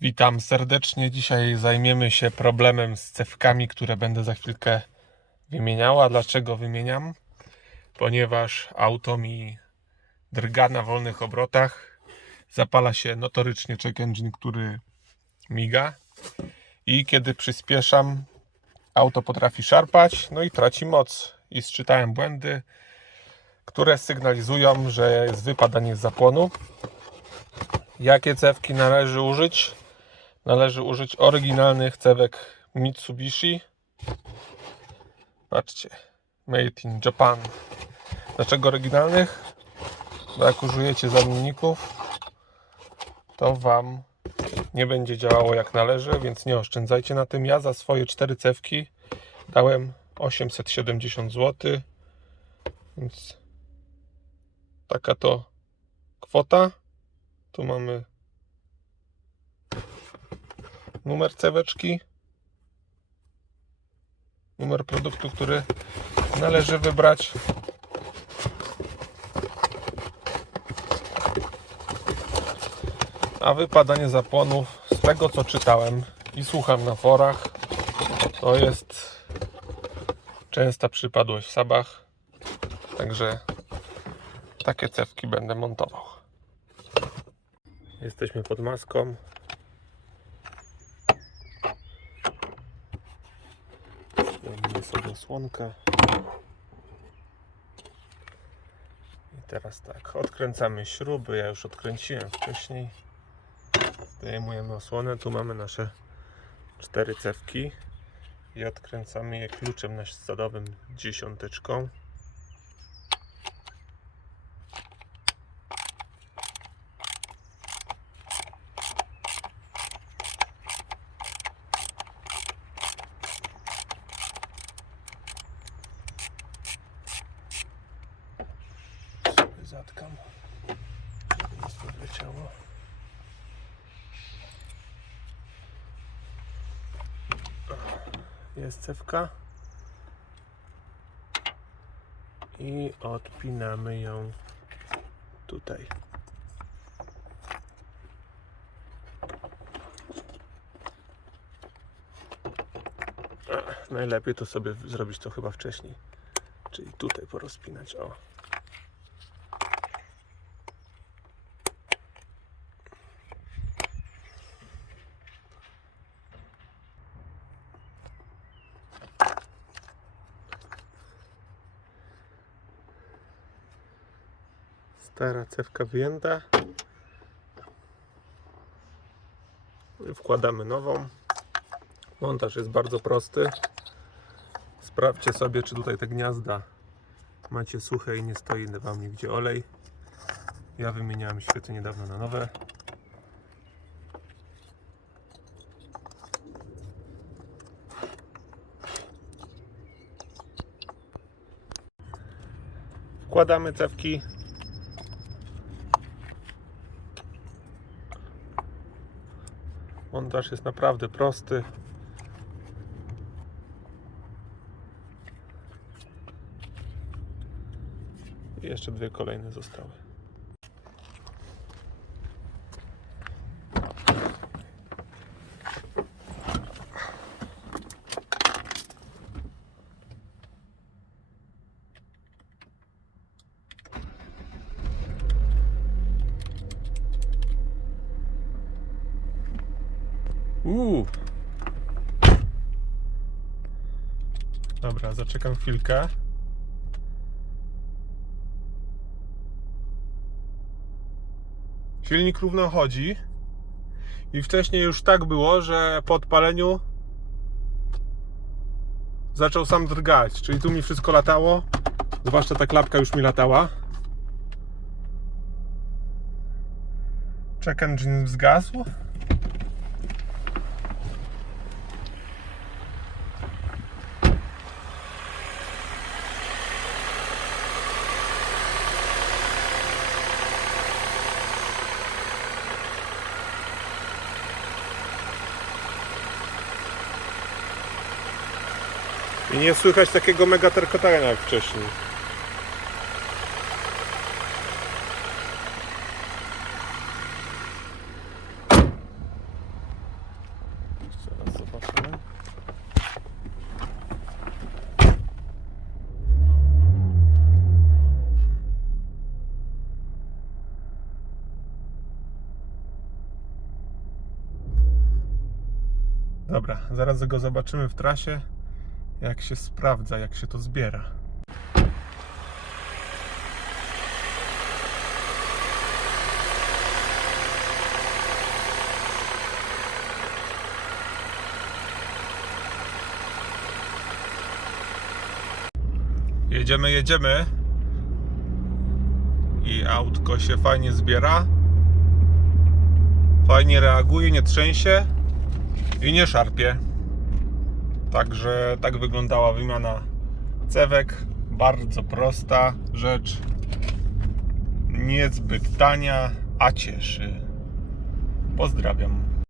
Witam serdecznie. Dzisiaj zajmiemy się problemem z cewkami, które będę za chwilkę wymieniał. A dlaczego wymieniam? Ponieważ auto mi drga na wolnych obrotach. Zapala się notorycznie check engine, który miga. I kiedy przyspieszam, auto potrafi szarpać, no i traci moc. I sczytałem błędy, które sygnalizują, że jest wypadanie z zapłonu. Jakie cewki należy użyć? Należy użyć oryginalnych cewek Mitsubishi. Patrzcie, made in Japan. Dlaczego oryginalnych? Bo jak użyjecie zamienników, to Wam nie będzie działało jak należy, więc nie oszczędzajcie na tym. Ja za swoje cztery cewki dałem 870 zł, więc taka to kwota. Tu mamy numer ceweczki, numer produktu, który należy wybrać. A wypadanie zapłonów, z tego co czytałem i słucham na forach, to jest częsta przypadłość w sabach. Także takie cewki będę montował. Jesteśmy pod maską. Sobie osłonkę. I teraz tak, odkręcamy śruby. Ja już odkręciłem wcześniej. Zdejmujemy osłonę. Tu mamy nasze cztery cewki i odkręcamy je kluczem naśladowym dziesiąteczką. sobie zatkam, wleciało. Jest cewka i odpinamy ją tutaj. Najlepiej to sobie zrobić to chyba wcześniej, czyli tutaj porozpinać. O. Stara cewka wyjęta. Wkładamy nową. Montaż jest bardzo prosty. Sprawdźcie sobie, czy tutaj te gniazda macie suche i nie stoi wam nigdzie olej. Ja wymieniałem świety niedawno na nowe. Wkładamy cewki Montaż jest naprawdę prosty. I jeszcze dwie kolejne zostały. Uuu. Dobra, zaczekam chwilkę. Silnik równo chodzi. I wcześniej już tak było, że po odpaleniu zaczął sam drgać. Czyli tu mi wszystko latało. Zwłaszcza ta klapka już mi latała. Check engine zgasł. I nie słychać takiego mega terkotania jak wcześniej. Dobra, zaraz go zobaczymy w trasie jak się sprawdza, jak się to zbiera. Jedziemy, jedziemy. I autko się fajnie zbiera. Fajnie reaguje, nie trzęsie i nie szarpie. Także tak wyglądała wymiana cewek. Bardzo prosta rzecz. Niezbyt tania, a cieszy. Pozdrawiam.